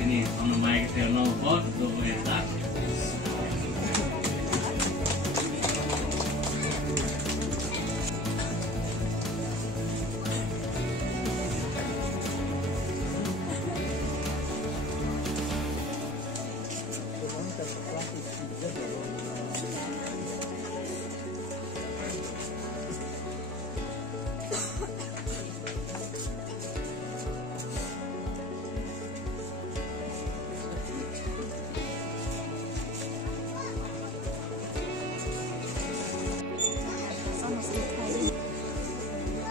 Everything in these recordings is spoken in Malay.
Ini on my external board do that.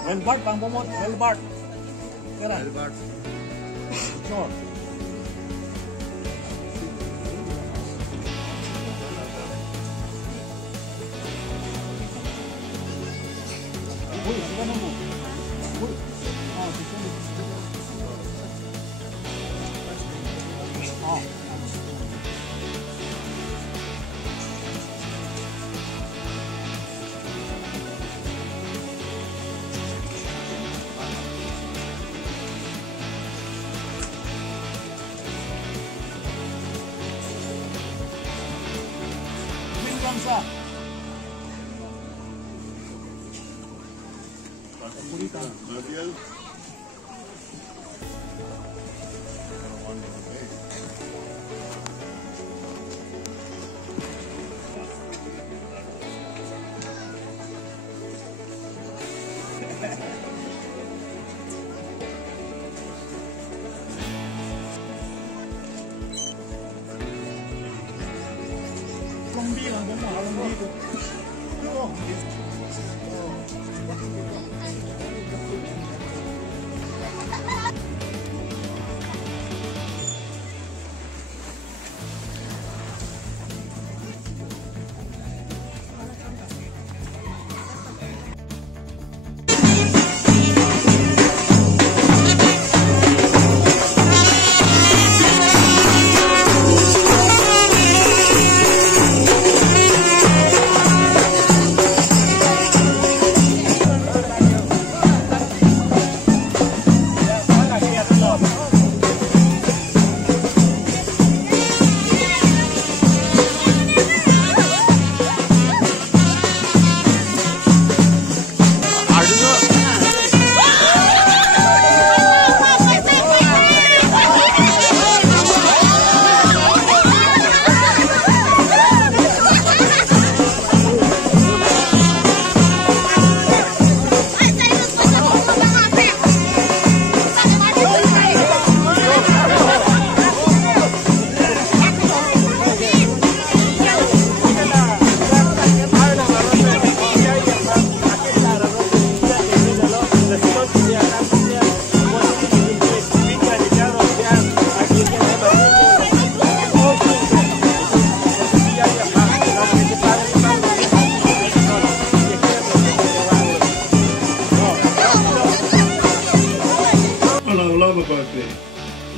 Welbart, Bang Pomot, Welbart. Welbart. Sure. Sudah nunggu. Bangsa. Gabriel.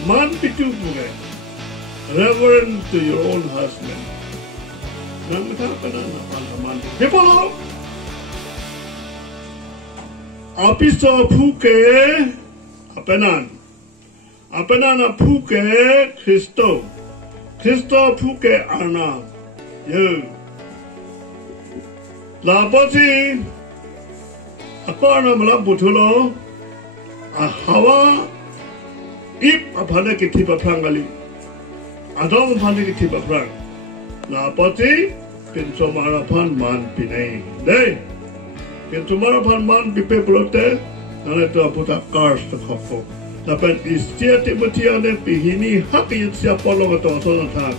Man pitu puge, reverend to your own husband. Nang matapan na palaman. Hipolo. Apiso puke apenan. Apenan puke Kristo. Kristo puke ana. Yo. Laboti. Apa na malabutulo. Hawa. Ip apane kiti paprang kali, adong apane kiti paprang. Na pati pinsomarapan man pinay. Deh, pinsomarapan man pipe pelote. Nana tu aputa cars tu kafo. Tapi istiadat timutian ne pihini hak yang siapa lo atau asal tak.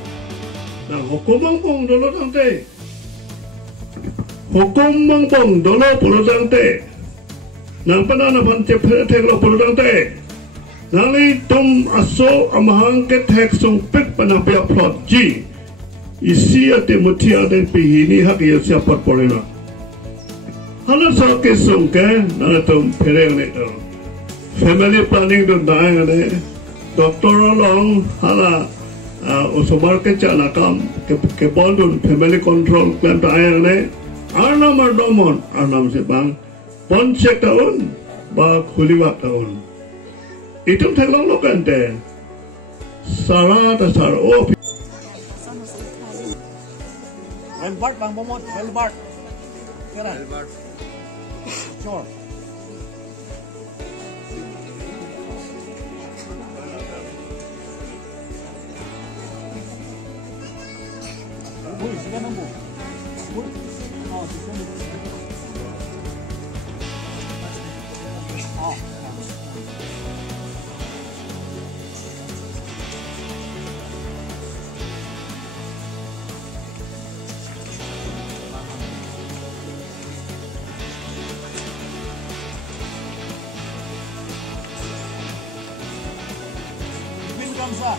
Na hukum mong dolo tante. Hukum mong dolo polo tante. Na panana pan cepet lo polo tante. Nali tum aso amahang ke tek song pek panapia plot G. Isi ate mutia den pihini hak ya siapa porena. Hala sa ke song ke nala tum pereng ne to. Family planning don daeng ne. Doktor long hala usobar ke cana kam ke bondun family control plan daeng ne. Arnam ardomon arnam se bang. Bon check tahun ba kuliwat tahun. Itu tengok lo kan deh. Salah dan salah. Oh. Velbart bang Momot, Velbart. Keren. Velbart. Sure. Uy, siya nang bu. Uy. Oh, siya nang bu. Oh. Kamsa.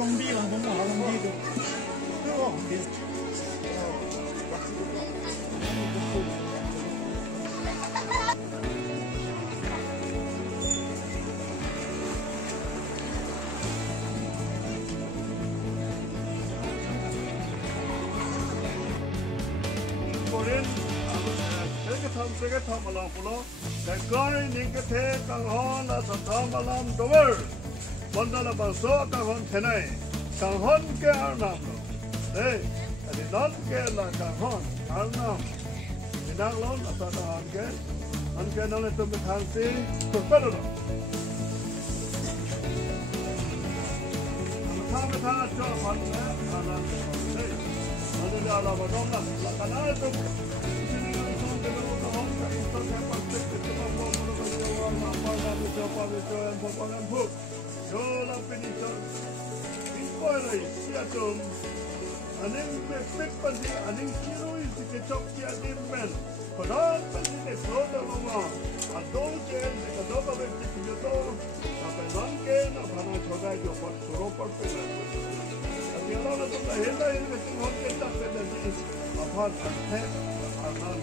Long đi là không có long đi được. Saya kata malam pulau, sekarang ni kita kahon atau malam doer. Bandala bangsa kahon tenai, kahon ke arnam, jadi non ke lah kahon arnam, tidak lon atau kahon ke non itu berhansi terpenuh. Sama-sama coba mana arnam, ada di alam bagaimana, karena itu ini kahon ke kahon itu seperti itu apa apa Yo la penita, inquire, siatum, aning pek pasti, aning kilo isi kecok siatim men, padahal pasti eksploda mama, adol jen,ekadoba bekti kiyoto, sampai langke, napana choda jo pot suropar pena. Tapi kalau na tuh hela ini mesti hotel tak ada di apa tak ada.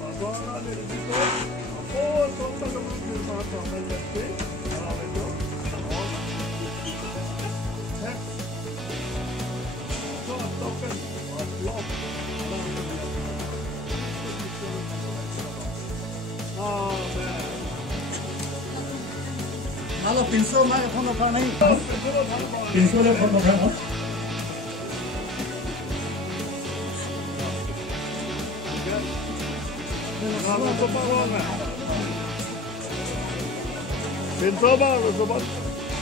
Padahal ada di situ, apa sontak kemudian bermata melati, kalau itu. Kalau pinso mah không được này. Pinso là không được không? Pinso ba, sobat.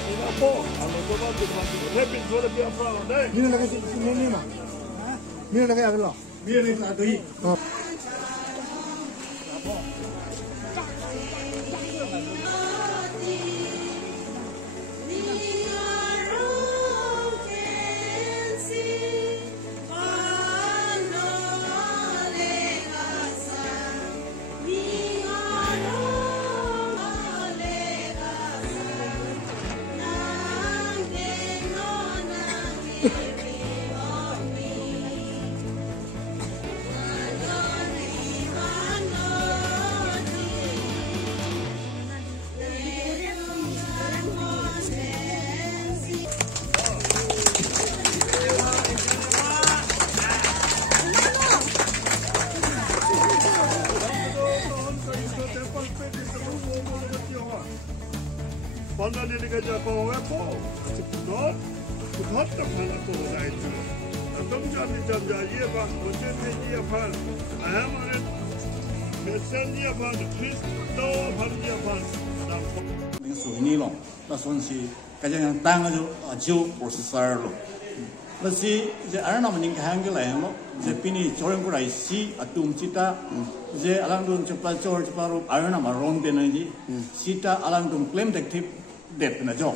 Ini apa? Kalau sobat tu mati. Ini pinso lebih apa? Deh. Ini lagi ini mah. Ini lagi apa lo? Ini lagi ada ini. Banda ni kerja kau apa? Cepat, cepat tak mana kau dah itu. Atau jam jadi apa? Macam ni apa? Ayam ada, macam ni apa? Kristo apa ni apa? 那个水泥咯，那算是 kajang tang aju prosesor lo Lasi je arna maning kahang ke lain lo je pini coreng kurai si atum cita je alang dun cepat cor cepat ro arna maron benaji cita alang dun claim detektif det na jok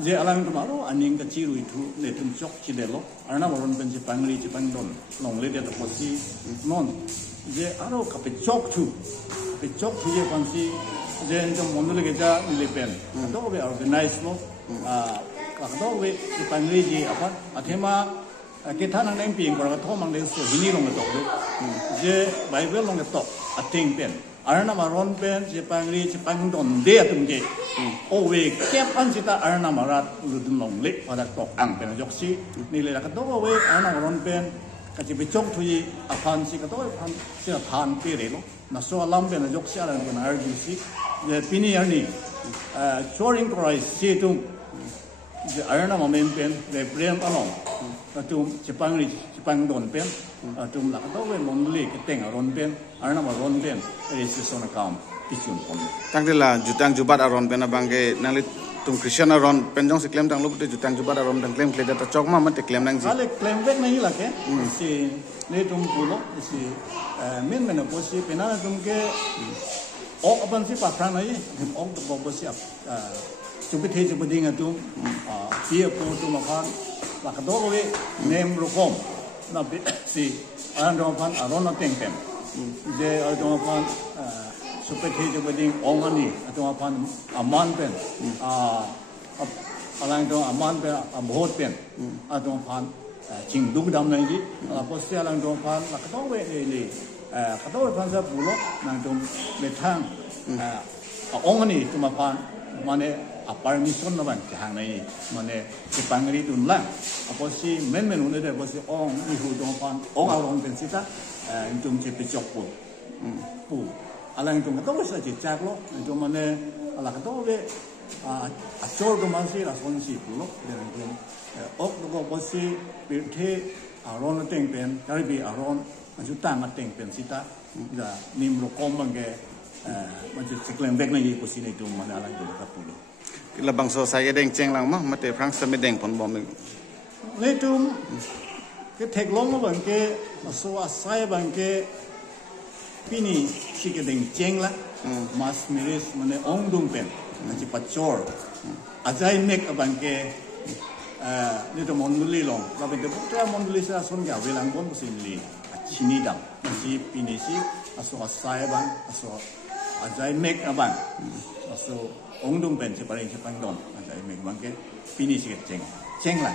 je alang dun maro aning ka ciru itu letum cok cidelo arna maron ben Jepangri Jepangdon long le det posi non je aro kape cok tu je pansi je jom mondole geja lepen to be organize lo kalau we di Pangri apa athema kita nang neng ping kalau thom mang den so hini long to je Bible long to ating pen arna maron pen je Pangri je Pangdon de atum je o we kep an sita arna marat ludun long le pada tok ang pen joksi ni le ka to we arna maron pen ka je be chong thui apan si ka to pan si than pe re lo na so alam pen joksi aran pen RGC je pini arni choring krai si tung je arna mamen pen le prem along atum Jepangri Jepangdon pen atum la to we monli ke teng aron pen arna maron pen register on account pichun pon tang de la jutang jubat aron pen abang ke nang tum Christian aron pen jong si claim tang lu te jutang jubat aron tang claim kle data chok ma te claim nang ji ale claim back nahi la ke si le tum pulo si men men ko si penana tum ke ok apan si pa prang nahi ok to bo si Cuba teh cuba dengar tu, dia pun tu makan, nak dua we name rokom, nak si orang doapan aron nak tengpen, je orang doapan cuba teh cuba dengar orang ni, doapan aman pen, orang doapan aman pen, abot pen, doapan cingduk dam lagi, lepas tu orang doapan nak dua we ni, kata we pansa pulo, nak dom betang, orang ni tu makan mana permission naman kahang nai mana Jepangri dun lang apa si men unde apa si ong ihu dong pan ong aron pensita intum cepe cokpo pu alang intum kata wes aja cak lo intum mana ala kata we acor ke masih rason si pulo dan intum ok lo apa si birte aron teng pen karibi aron majutang teng pensita da nimro komang ke macam sekeleng beg lagi posisi itu mana alang itu dekat pulau. Kila bangsa saya deng ceng lang mah mate prang sami deng pon bom itu ke teklong bang ke so asai bang ke pini si ke deng ceng lah mas miris mana ong dung pen macam pacor ajai mek bang ke itu monduli long tapi itu putra monduli saya son ya wilang pun posisi sini dam si pini si aso asai bang aso ajai mek abang aso ongdung pen separing sepangdon ajai mek bangke finish ke ceng lah